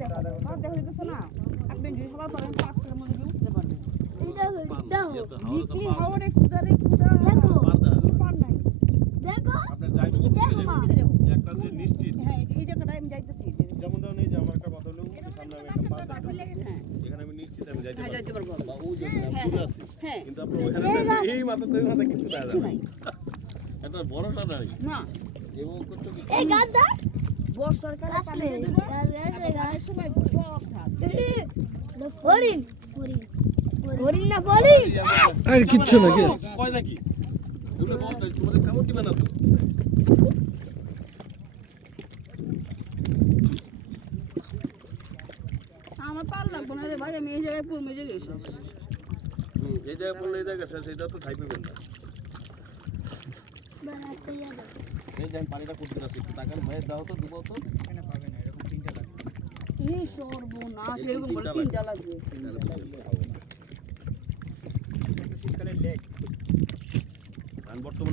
দেখা যাচ্ছে না আপনি যদি সবার পারেন 5 টাকার মধ্যে উঠতে পারবেন কি হাওড়ে কুদারে কুদা দেখো পার নাই দেখো আপনি যাই একটা যে নিশ্চিত হ্যাঁ এই জায়গাটা আমি যাইতেছি যেমন ধরুন এই যে আমার একটা কথা হলো সামনে আমি একটা পার এখানে আমি নিশ্চিত আমি যাইতে পারবো বা ওই যে দূরে আছি কিন্তু আপনি ওখানে এই মাথা দুই মাথা কিছু নাই এটা বড়টা নাই না এবং কত এই গাদা বর্ষার কালে পানি দিব গায়ের সময় সব থাকে হরিণ হরিণ না হরিণ আরে কিচ্ছু না কি কয় নাকি এগুলো বলতে তোমাদের কামড় দিবে না তো আমার পাল লাগবে না রে ভাই আমি এই জায়গায় পুরো মেজে গেছি এই জায়গায় পড়লে এই জায়গা শেষ এটা তো খাই পাবেন না এই যে পানিটা কুটতে আসি একটু তাকান ভাই দাও তো দুবাও তো এখানে পাবে না এরকম তিনটা লাগবে এই সর্বনাশ এরকম বলে তিনটা লাগবে শীতকালে লেক বর্তমানে